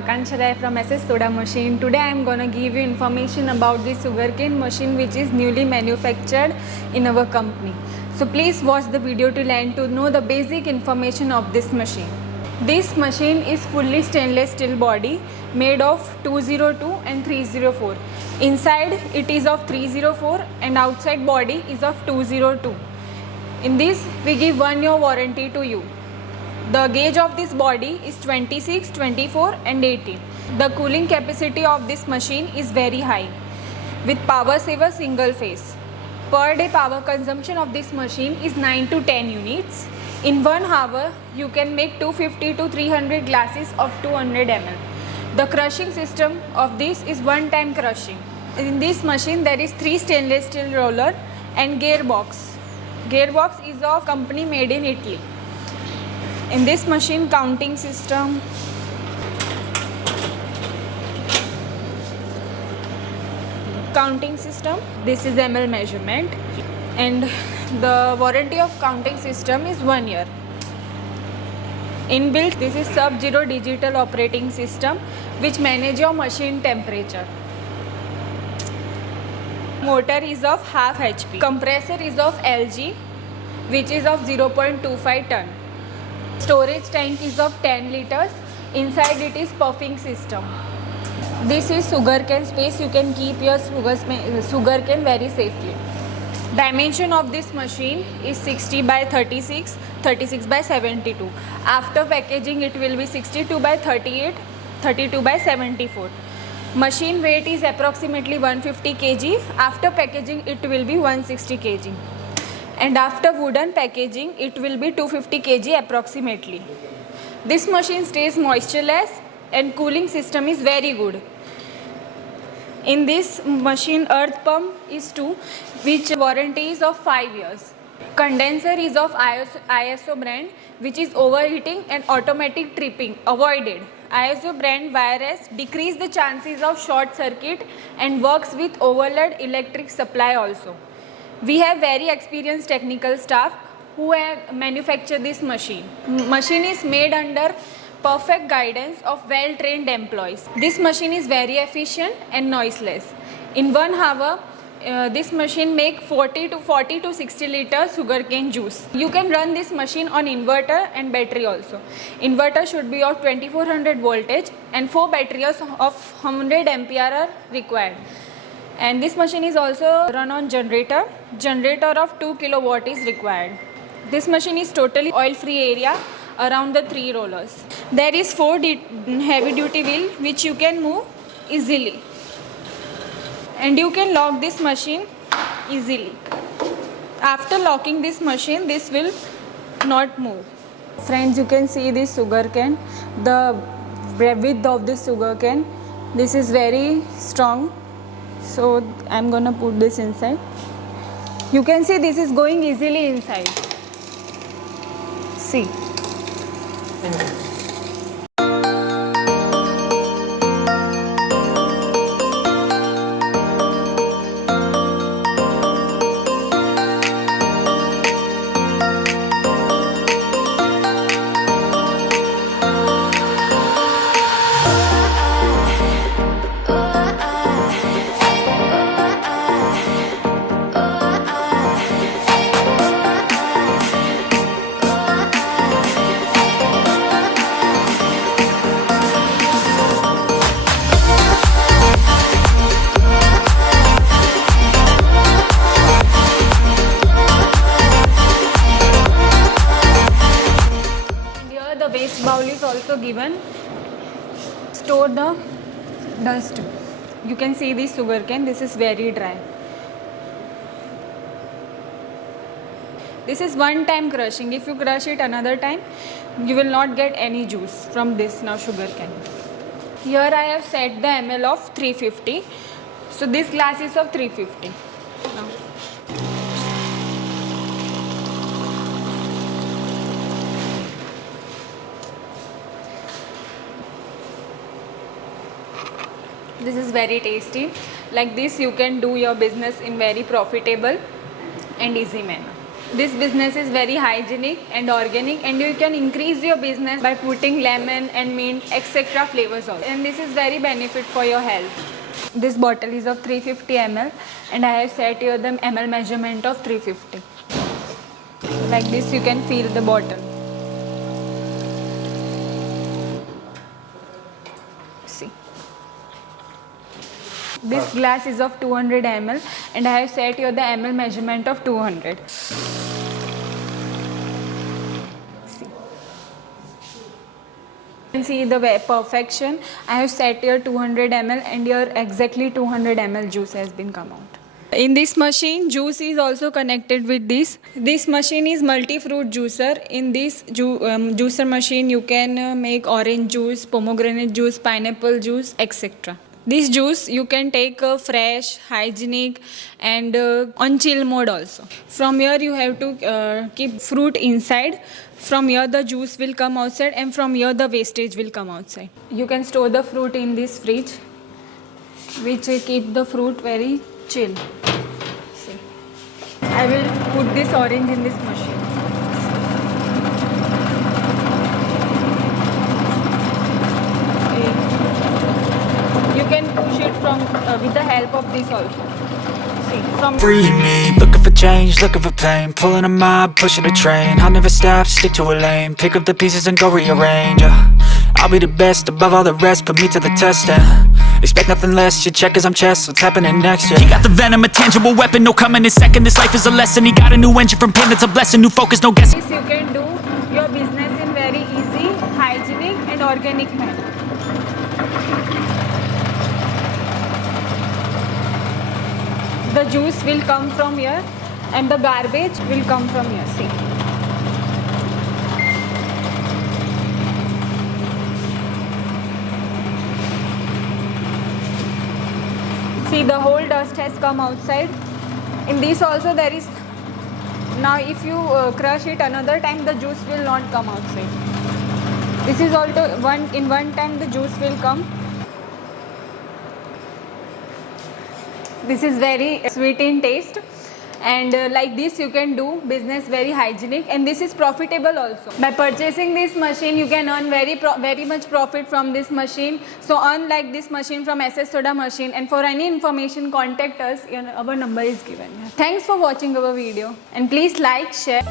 Akanksha Rai from SS Soda Machine. Today I am gonna give you information about the sugarcane machine which is newly manufactured in our company. So please watch the video till end to know the basic information of this machine. This machine is fully stainless steel body made of 202 and 304. Inside it is of 304 and outside body is of 202. In this we give 1 year warranty to you. The gauge of this body is 26, 24 and 18. The cooling capacity of this machine is very high with power saver single phase. Per day power consumption of this machine is 9 to 10 units. In 1 hour you can make 250 to 300 glasses of 200 ml. The crushing system of this is one time crushing. In this machine there is 3 stainless steel roller and gearbox. Gearbox is of company made in Italy. In this machine counting system, this is ml measurement, and the warranty of counting system is 1 year. Inbuilt, this is sub-zero digital operating system which manage your machine temperature. Motor is of half HP. Compressor is of LG which is of 0.25 ton. Storage tank is of 10 liters. Inside it is puffing system. This is sugarcane space. You can keep your sugarcane very safely. Dimension of this machine is 60 by 36, 36 by 72. After packaging it will be 62 by 38, 32 by 74. Machine weight is approximately 150 kg. After packaging it will be 160 kg. And after wooden packaging it will be 250 kg approximately. This machine stays moistureless and cooling system is very good. In this machine earth pump is 2 which warranty is of 5 years. Condenser is of ISO brand which is overheating and automatic tripping avoided. ISO brand wires decrease the chances of short circuit and works with overload electric supply also. We have very experienced technical staff who have manufactured this machine. Machine is made under perfect guidance of well-trained employees. This machine is very efficient and noiseless. In 1 hour, this machine make 40 to 60 liters sugarcane juice. You can run this machine on inverter and battery also. Inverter should be of 2400 voltage and 4 batteries of 100 ampere are required. And this machine is also run on generator. Generator of 2 kilowatt is required. This machine is totally oil free area around the 3 rollers. There is 4 heavy duty wheel which you can move easily. And you can lock this machine easily. After locking this machine, this will not move. Friends, you can see this sugarcane, the width of this sugarcane. This is very strong. So I'm gonna put this inside. You can see this is going easily inside. See. Waste bowl is also given. Store the dust. You can see this sugarcane. This is very dry. This is one time crushing. If you crush it another time, you will not get any juice from this now sugarcane. Here I have set the ml of 350. So this glass is of 350. Now. This is very tasty. Like this you can do your business in very profitable and easy manner. This business is very hygienic and organic, and you can increase your business by putting lemon and mint etc. flavors also. And this is very benefit for your health. This bottle is of 350 ml and I have set here the ml measurement of 350. Like this you can fill the bottle. See. This glass is of 200 ml and I have set here the ml measurement of 200. You can see the perfection. I have set here 200 ml and here exactly 200 ml juice has been come out. In this machine, juice is also connected with this. This machine is multi-fruit juicer. In this juicer machine, you can make orange juice, pomegranate juice, pineapple juice, etc. This juice you can take fresh, hygienic and on chill mode also. From here you have to keep fruit inside. From here the juice will come outside and from here the wastage will come outside. You can store the fruit in this fridge which will keep the fruit very chill. See. I will put this orange in this machine. You can push it from with the help of this also. See, from Free me, looking for change, looking for pain. Pulling a mob, pushing a train. I'll never stop, stick to a lane. Pick up the pieces and go rearrange. I'll be the best above all the rest, put me to the test and expect nothing less, you check as I'm chess. What's happening next, yeah. He got the venom, a tangible weapon. No coming in second, this life is a lesson. He got a new engine from pain, it's a blessing. New focus, no guessing. this you can do your business in very easy, hygienic and organic manner. The juice will come from here and the garbage will come from here. See. See, the whole dust has come outside. In this also there is, now if you crush it another time the juice will not come outside. This is also in one time the juice will come. This is very sweet in taste and like this you can do business very hygienic and this is profitable also. By purchasing this machine you can earn very much profit from this machine. So earn like this machine from SS Soda machine, and for any information contact us. Our number is given. Thanks for watching our video and please like, share.